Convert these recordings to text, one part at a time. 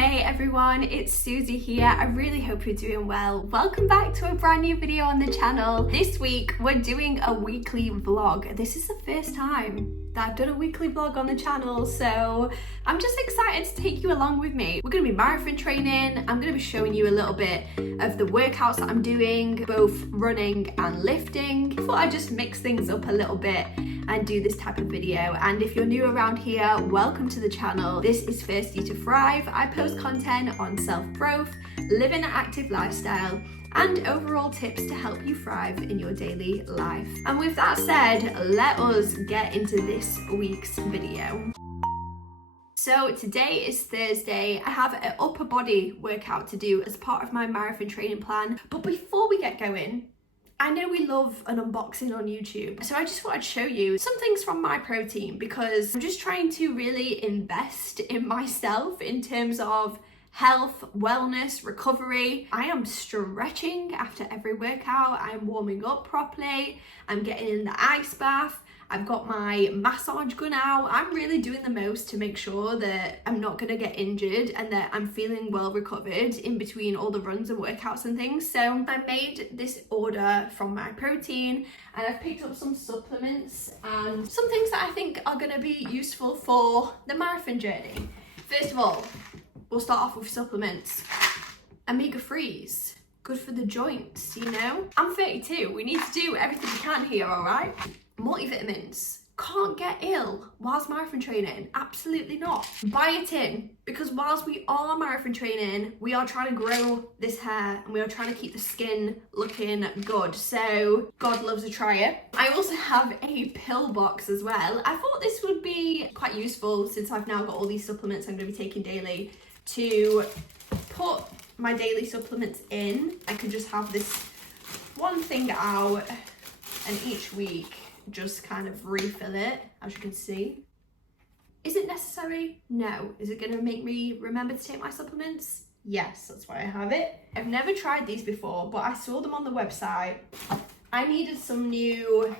Hey everyone, it's Suzy here. I really hope you're doing well. Welcome back to a brand new video on the channel. This week we're doing a weekly vlog. This is the first time that I've done a weekly vlog on the channel, so I'm just excited to take you along with me. We're going to be marathon training. I'm going to be showing you a little bit of the workouts that I'm doing, both running and lifting. I thought I'd just mix things up a little bit and do this type of video. And if you're new around here, welcome to the channel. This is Thirsty to Thrive. I post content on self-growth, living an active lifestyle, and overall tips to help you thrive in your daily life. And with that said, let us get into this week's video. So today is Thursday. I have an upper body workout to do as part of my marathon training plan. But before we get going, I know we love an unboxing on YouTube, so I just thought I'd show you some things from MyProtein because I'm just trying to really invest in myself in terms of health, wellness, recovery. I am stretching after every workout. I'm warming up properly. I'm getting in the ice bath. I've got my massage gun out. I'm really doing the most to make sure that I'm not gonna get injured and that I'm feeling well recovered in between all the runs and workouts and things. So I made this order from MyProtein and I've picked up some supplements and some things that I think are gonna be useful for the marathon journey. First of all, we'll start off with supplements. Omega-3s, good for the joints, you know? I'm 32, we need to do everything we can here, all right? Multivitamins, can't get ill whilst marathon training, absolutely not. Biotin, because whilst we are marathon training, we are trying to grow this hair and we are trying to keep the skin looking good. So God loves a trier. I also have a pill box as well. I thought this would be quite useful since I've now got all these supplements I'm going to be taking daily to put my daily supplements in. I could just have this one thing out and each week just kind of refill it, as you can see. Is it necessary? No. Is it going to make me remember to take my supplements? Yes, that's why I have it. I've never tried these before, but I saw them on the website. I needed some new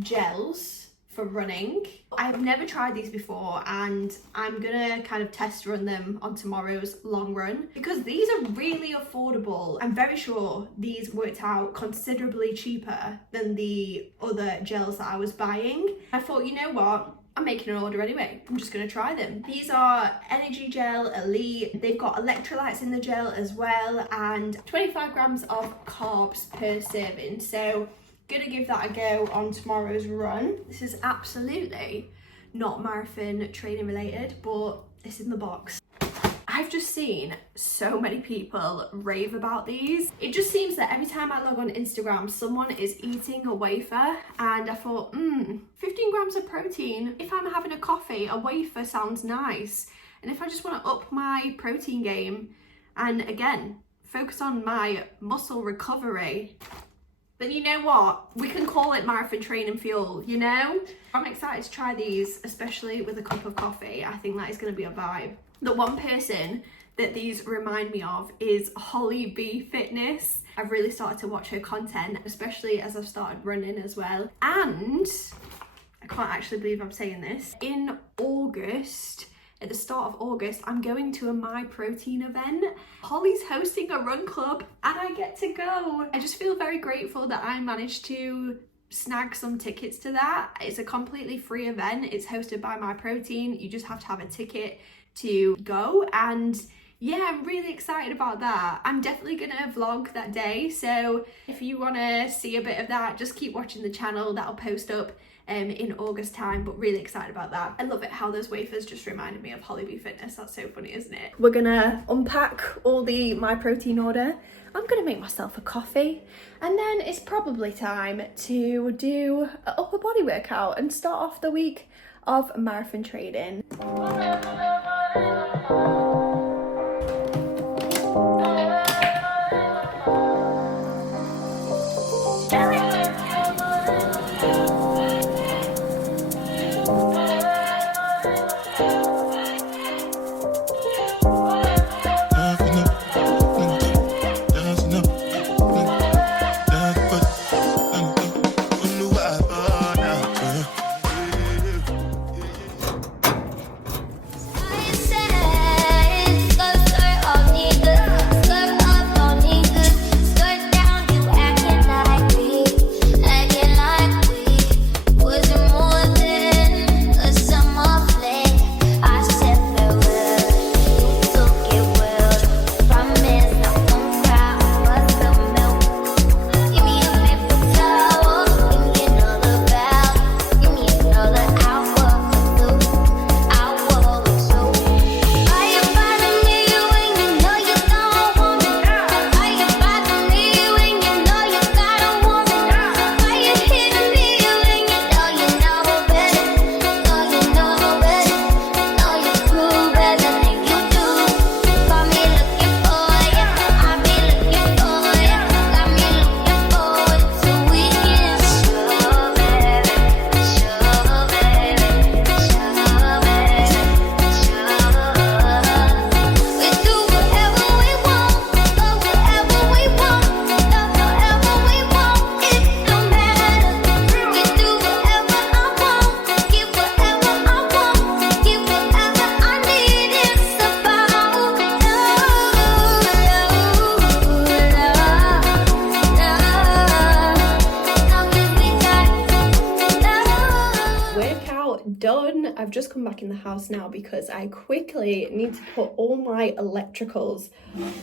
gels for running. I've never tried these before and I'm gonna kind of test run them on tomorrow's long run because these are really affordable. I'm very sure these worked out considerably cheaper than the other gels that I was buying. I thought, you know what? I'm making an order anyway. I'm just gonna try them. These are Energy Gel Elite. They've got electrolytes in the gel as well and 25 grams of carbs per serving. So gonna give that a go on tomorrow's run. This is absolutely not marathon training related, but it's in the box. I've just seen so many people rave about these. It just seems that every time I log on Instagram, someone is eating a wafer and I thought, 15 grams of protein. If I'm having a coffee, a wafer sounds nice. And if I just want to up my protein game and again, focus on my muscle recovery, then you know what? We can call it marathon training fuel, you know? I'm excited to try these, especially with a cup of coffee. I think that is going to be a vibe. The one person that these remind me of is Holly B Fitness. I've really started to watch her content, especially as I've started running as well. And I can't actually believe I'm saying this. In August, at the start of August, I'm going to a MyProtein event. Holly's hosting a run club and I get to go. I just feel very grateful that I managed to snag some tickets to that. It's a completely free event. It's hosted by MyProtein. You just have to have a ticket to go. And yeah, I'm really excited about that. I'm definitely gonna vlog that day. So if you wanna see a bit of that, just keep watching the channel. That'll post up in August time, but really excited about that. I love it how those wafers just reminded me of Holly B Fitness. That's so funny, isn't it? We're gonna unpack all the MyProtein order. I'm gonna make myself a coffee and then it's probably time to do an upper body workout and start off the week of marathon training. I said I've just come back in the house now because I quickly need to put all my electricals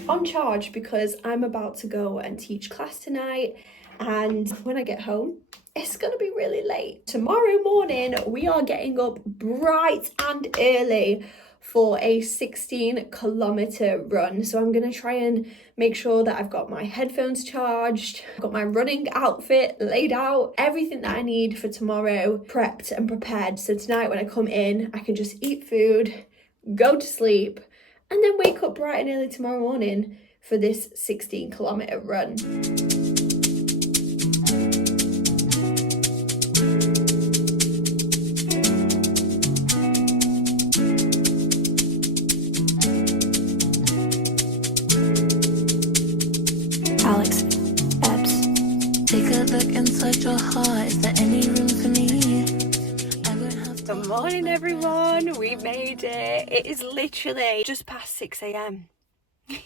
on charge because I'm about to go and teach class tonight, and when I get home it's gonna be really late. Tomorrow morning we are getting up bright and early for a 16-kilometer run. So I'm gonna try and make sure that I've got my headphones charged, I've got my running outfit laid out, everything that I need for tomorrow prepped and prepared. So tonight when I come in, I can just eat food, go to sleep, and then wake up bright and early tomorrow morning for this 16-kilometer run. Your heart, is there any room for me? Good morning everyone, we made it. It is literally just past 6 a.m.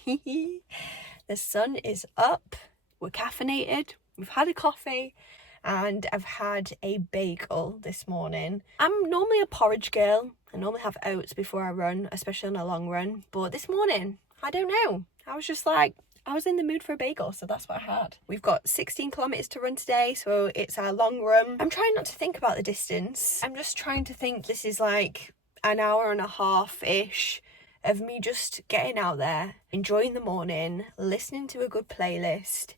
The sun is up, we're caffeinated, we've had a coffee, and I've had a bagel this morning. I'm normally a porridge girl. I normally have oats before I run, especially on a long run, but this morning, I don't know, I was just like, I was in the mood for a bagel, so that's what I had. We've got 16 kilometers to run today, so it's our long run. I'm trying not to think about the distance. I'm just trying to think this is like an hour and a half-ish of me just getting out there, enjoying the morning, listening to a good playlist,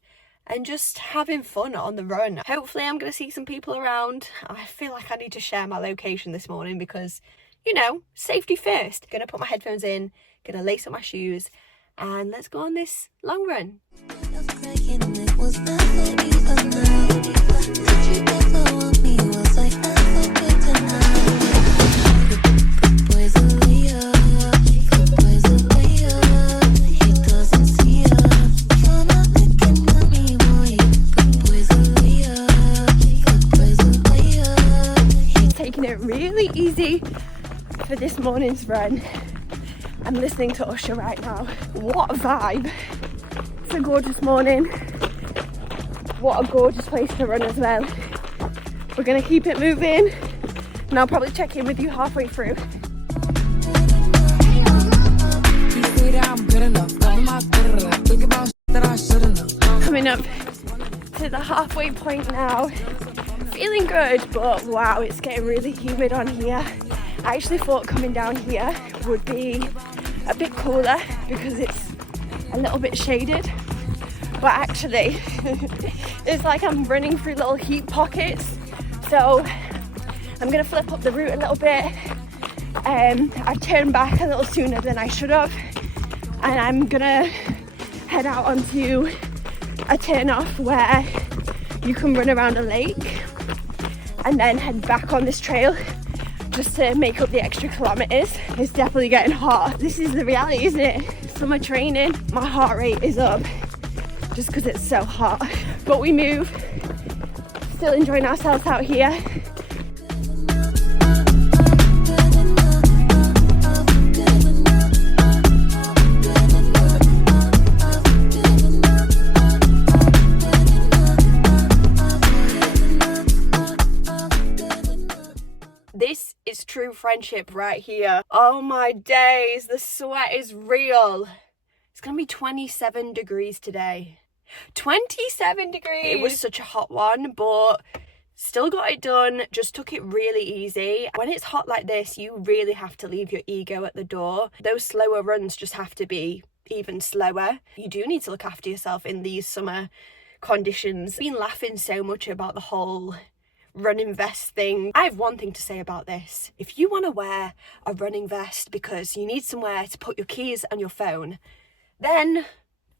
and just having fun on the run. Hopefully I'm going to see some people around. I feel like I need to share my location this morning because, you know, safety first. Gonna put my headphones in, gonna lace up my shoes, and let's go on this long run. Taking it really easy for this morning's run. I'm listening to Usher right now. What a vibe. It's a gorgeous morning. What a gorgeous place to run as well. We're gonna keep it moving and I'll probably check in with you halfway through. Coming up to the halfway point now. Feeling good, but wow, it's getting really humid on here. I actually thought coming down here would be a bit cooler because it's a little bit shaded, but actually it's like I'm running through little heat pockets. So I'm gonna flip up the route a little bit. I've turned back a little sooner than I should have, and I'm gonna head out onto a turn off where you can run around a lake and then head back on this trail just to make up the extra kilometers. It's definitely getting hot. This is the reality, isn't it? Summer training, my heart rate is up just because it's so hot. But we move, still enjoying ourselves out here. This is true friendship right here. Oh my days, the sweat is real. It's gonna be 27 degrees today. 27 degrees! It was such a hot one, but still got it done. Just took it really easy. When it's hot like this, you really have to leave your ego at the door. Those slower runs just have to be even slower. You do need to look after yourself in these summer conditions. I've been laughing so much about the whole running vest thing. I have one thing to say about this. If you want to wear a running vest because you need somewhere to put your keys and your phone, then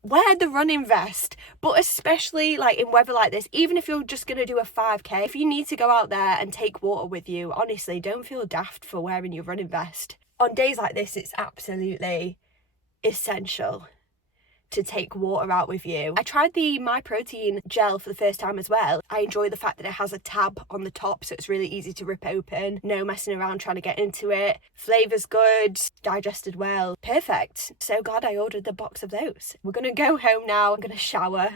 wear the running vest. But especially like in weather like this, even if you're just going to do a 5k, if you need to go out there and take water with you, honestly, don't feel daft for wearing your running vest. On days like this, it's absolutely essential to take water out with you. I tried the MyProtein gel for the first time as well. I enjoy the fact that it has a tab on the top, so it's really easy to rip open. No messing around trying to get into it. Flavour's good, digested well. Perfect. So glad I ordered the box of those. We're gonna go home now. I'm gonna shower.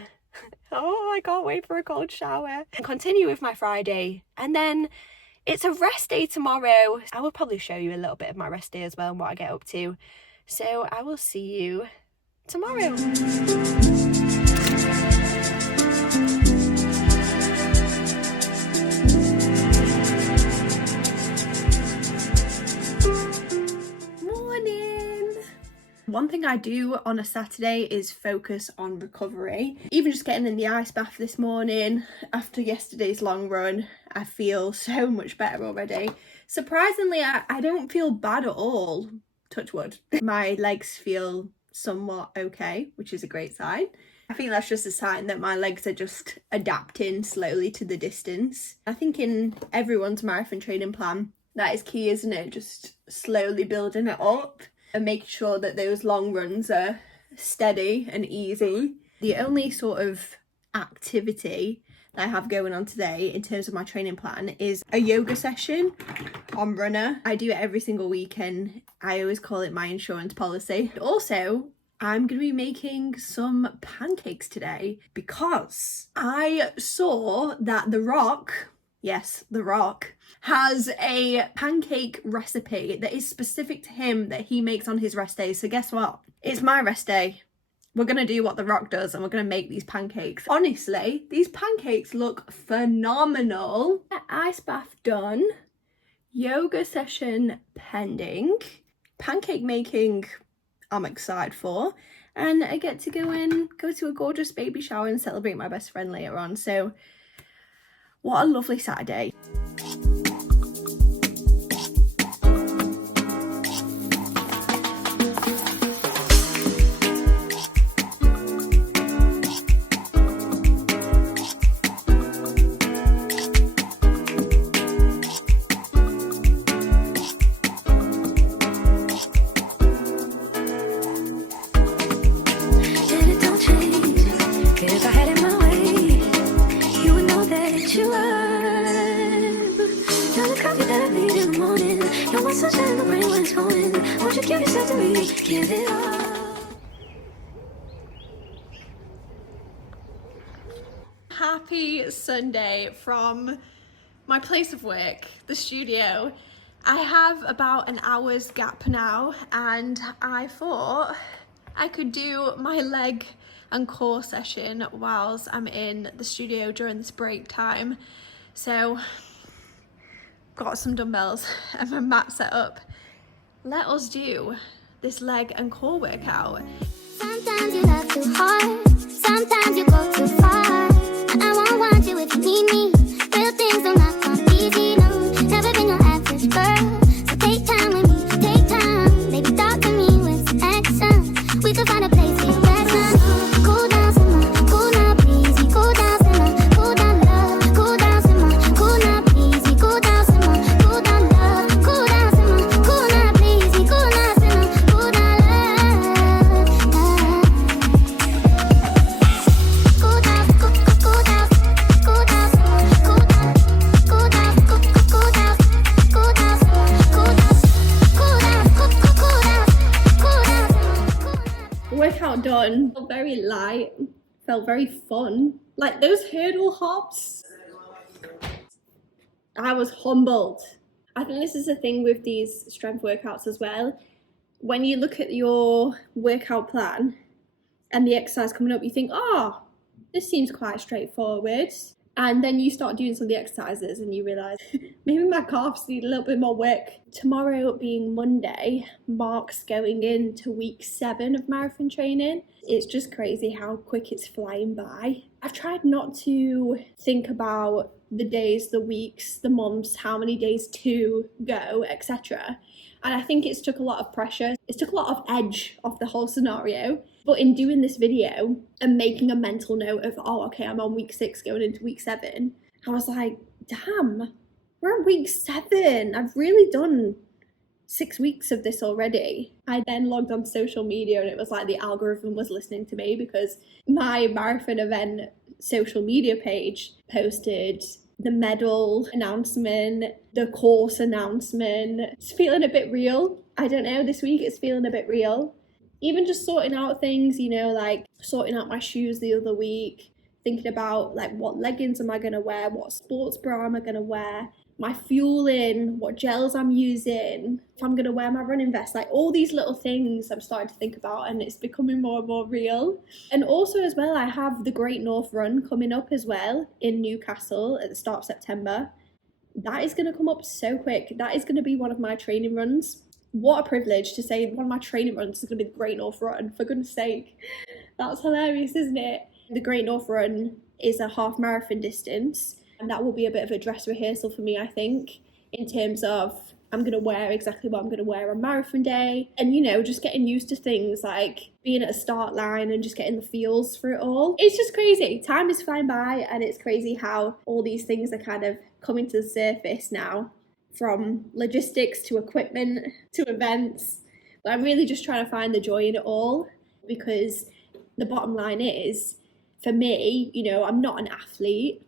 Oh, I can't wait for a cold shower. And continue with my Friday. And then It's a rest day tomorrow. I will probably show you a little bit of my rest day as well and what I get up to. So I will see you tomorrow. One thing I do on a Saturday is focus on recovery. Even just getting in the ice bath this morning after yesterday's long run, I feel so much better already. Surprisingly, I don't feel bad at all, touch wood. My legs feel somewhat okay, which is a great sign. I think that's just a sign that my legs are just adapting slowly to the distance. I think in everyone's marathon training plan, that is key, isn't it? Just slowly building it up and making sure that those long runs are steady and easy. The only sort of activity that I have going on today in terms of my training plan is a yoga session on Runner. I do it every single weekend. I always call it my insurance policy. Also, I'm going to be making some pancakes today because I saw that The Rock, yes, The Rock, has a pancake recipe that is specific to him that he makes on his rest days. So guess what? It's my rest day. We're going to do what The Rock does and we're going to make these pancakes. Honestly, these pancakes look phenomenal. Ice bath done. Yoga session pending. Pancake making I'm excited for. And I get to go to a gorgeous baby shower and celebrate my best friend later on. So what a lovely Saturday. Happy Sunday from my place of work, the studio. I have about an hour's gap now and I thought I could do my leg and core session whilst I'm in the studio during this break time. So got some dumbbells and my mat set up. Let us do this leg and core workout. Sometimes you love too hard, sometimes you go too far. I won't want you if you need me. Real things don't knock on easy, no. Never been your average girl. So take time with me, take time. Baby, talk to me with action. We could find a place to rest on. Cool down, simmer, cool now, please. Cool down, simmer, cool down, love. Cool down, simmer, cool now, please. Cool down, simmer, cool down, love. Cool down, simmer, cool now, please. Cool down, simmer, cool down, love. Cool down, cool down, cool down, cool down, cool down, cool down, cool down, cool down, cool down. Workout done. Felt very light, felt very fun. Like those hurdle hops, I was humbled. I think this is the thing with these strength workouts as well. When you look at your workout plan and the exercise coming up, you think, oh, this seems quite straightforward. And then you start doing some of the exercises and you realise maybe my calves need a little bit more work. Tomorrow being Monday marks going into week 7 of marathon training. It's just crazy how quick it's flying by. I've tried not to think about the days, the weeks, the months, how many days to go, etc. And I think it's took a lot of pressure. It's took a lot of edge off the whole scenario. But in doing this video and making a mental note of, oh, okay, I'm on week 6 going into week 7, I was like, damn, we're on week 7. I've really done 6 weeks of this already. I then logged on social media and it was like the algorithm was listening to me because my marathon event social media page posted the medal announcement, the course announcement. It's feeling a bit real. I don't know, this week it's feeling a bit real. Even just sorting out things, you know, like sorting out my shoes the other week, thinking about like what leggings am I going to wear, what sports bra am I going to wear, my fueling, what gels I'm using, if I'm gonna wear my running vest, like all these little things I'm starting to think about, and it's becoming more and more real. And also as well, I have the Great North Run coming up as well in Newcastle at the start of September. That is gonna come up so quick. That is gonna be one of my training runs. What a privilege to say one of my training runs is gonna be the Great North Run, for goodness sake. That's hilarious, isn't it? The Great North Run is a half marathon distance, and that will be a bit of a dress rehearsal for me, I think, in terms of I'm going to wear exactly what I'm going to wear on marathon day, and you know, just getting used to things like being at a start line and just getting the feels for it all. It's just crazy. Time is flying by, and it's crazy how all these things are kind of coming to the surface now, from logistics to equipment to events. But I'm really just trying to find the joy in it all, because the bottom line is, for me, you know, I'm not an athlete.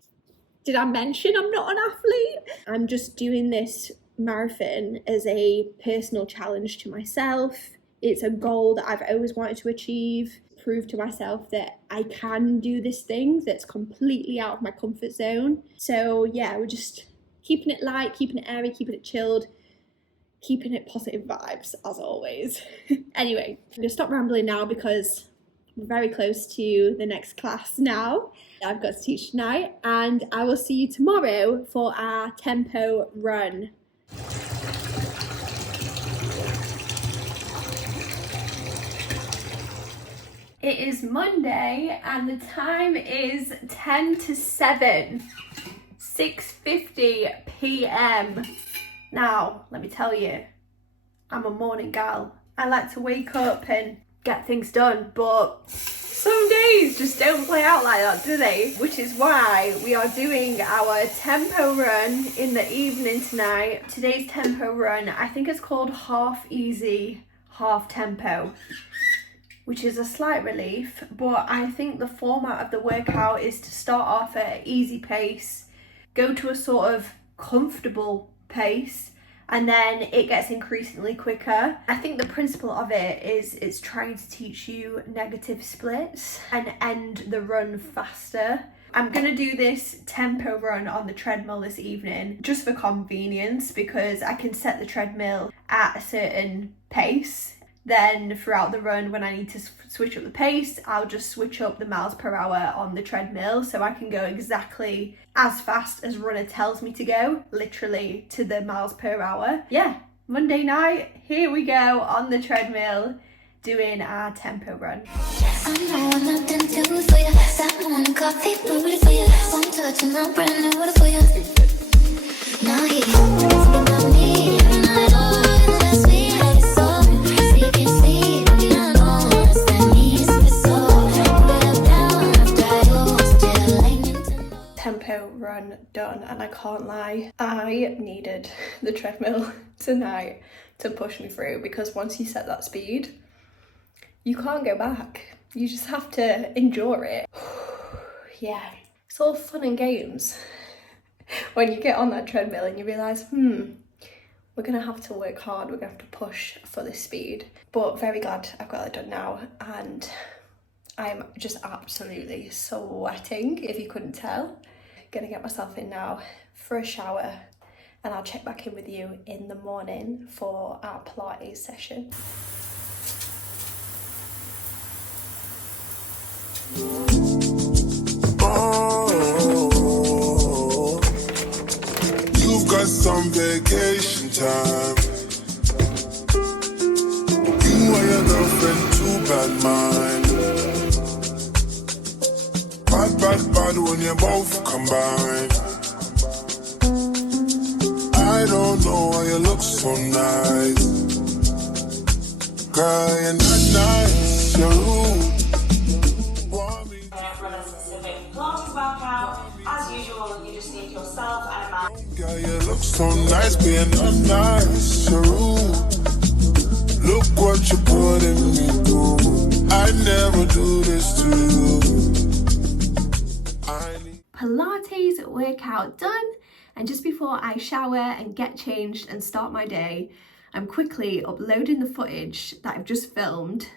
Did I mention I'm not an athlete? I'm just doing this marathon as a personal challenge to myself. It's a goal that I've always wanted to achieve, prove to myself that I can do this thing that's completely out of my comfort zone. So yeah, we're just keeping it light, keeping it airy, keeping it chilled, keeping it positive vibes as always. Anyway, I'm gonna stop rambling now because we're very close to the next class now. I've got to teach tonight, and I will see you tomorrow for our tempo run. It is Monday and the time is 10 to 7, 6:50 p.m. Now, let me tell you, I'm a morning gal. I like to wake up and get things done, but some days just don't play out like that, do they? Which is why we are doing our tempo run in the evening tonight. Today's tempo run, I think it's called half easy, half tempo, which is a slight relief, but I think the format of the workout is to start off at an easy pace, go to a sort of comfortable pace, and then it gets increasingly quicker. I think the principle of it is it's trying to teach you negative splits and end the run faster. I'm gonna do this tempo run on the treadmill this evening just for convenience, because I can set the treadmill at a certain pace. Then throughout the run, when I need to switch up the pace, I'll just switch up the miles per hour on the treadmill so I can go exactly as fast as runner tells me to go, literally to the miles per hour. Yeah, Monday night, here we go on the treadmill doing our tempo run. Tempo run done, and I can't lie, I needed the treadmill tonight to push me through, because once you set that speed, you can't go back. You just have to endure it. Yeah, it's all fun and games when you get on that treadmill and you realise, we're gonna have to work hard, we're gonna have to push for this speed. But very glad I've got it done now, and I'm just absolutely sweating, if you couldn't tell. Gonna get myself in now for a shower, and I'll check back in with you in the morning for our Pilates session. Oh, you've got some vacation time. You and your girlfriend, too bad mind. Bad when you both combine. I don't know why you look so nice. Girl, you're not nice, you're rude. For the specific Pilates workout, as usual, you just need yourself and a mat. Girl, you look so nice, being unnice, you're rude. Look what you putting me through. I never do this to you. Pilates workout done, and just before I shower and get changed and start my day, I'm quickly uploading the footage that I've just filmed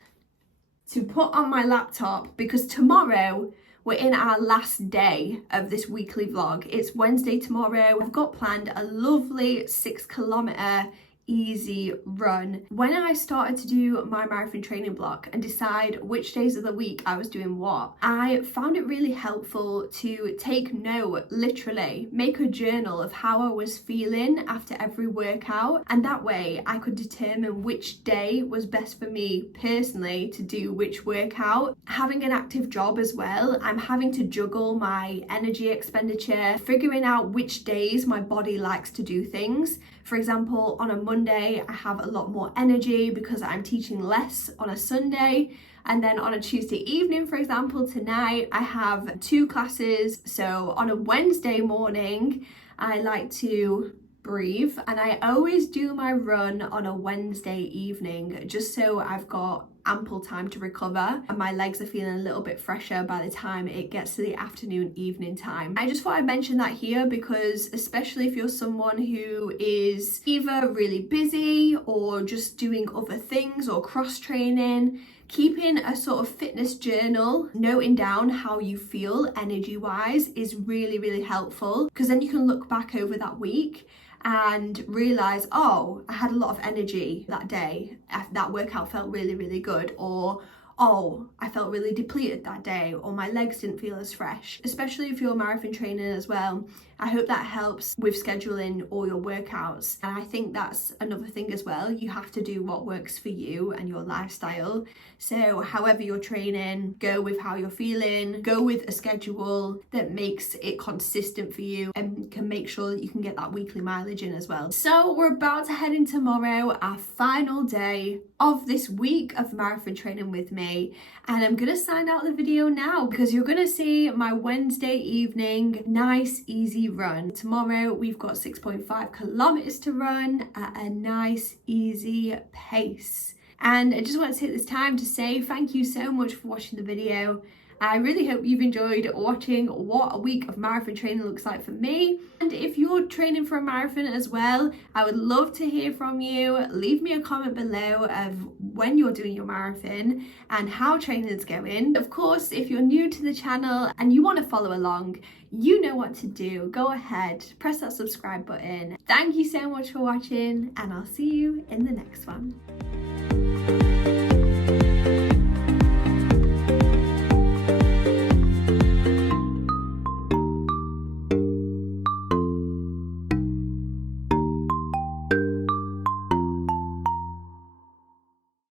to put on my laptop, because tomorrow we're in our last day of this weekly vlog. It's Wednesday tomorrow. I've got planned a lovely 6-kilometer easy run. When I started to do my marathon training block and decide which days of the week I was doing what, I found it really helpful to take note, literally make a journal of how I was feeling after every workout, and that way I could determine which day was best for me personally to do which workout. Having an active job as well, I'm having to juggle my energy expenditure, figuring out which days my body likes to do things. For example, on a Monday, I have a lot more energy because I'm teaching less on a Sunday. And then on a Tuesday evening, for example, tonight, I have 2 classes. So on a Wednesday morning, I like to breathe, and I always do my run on a Wednesday evening just so I've got ample time to recover and my legs are feeling a little bit fresher by the time it gets to the afternoon evening time. I just thought I'd mention that here because especially if you're someone who is either really busy or just doing other things or cross training, keeping a sort of fitness journal, noting down how you feel energy wise is really, really helpful, because then you can look back over that week and realize, oh, I had a lot of energy that day, that workout felt really, really good, or oh, I felt really depleted that day, or my legs didn't feel as fresh. Especially if you're marathon training as well, I hope that helps with scheduling all your workouts. And I think that's another thing as well, you have to do what works for you and your lifestyle. So however you're training, go with how you're feeling, go with a schedule that makes it consistent for you and can make sure that you can get that weekly mileage in as well. So we're about to head in tomorrow, our final day of this week of marathon training with me, and I'm gonna sign out the video now because you're gonna see my Wednesday evening nice easy run. Tomorrow we've got 6.5 kilometers to run at a nice easy pace. And I just want to take this time to say thank you so much for watching the video. I really hope you've enjoyed watching what a week of marathon training looks like for me. And if you're training for a marathon as well, I would love to hear from you. Leave me a comment below of when you're doing your marathon and how training's going. Of course, if you're new to the channel and you want to follow along, you know what to do. Go ahead, press that subscribe button. Thank you so much for watching, and I'll see you in the next one.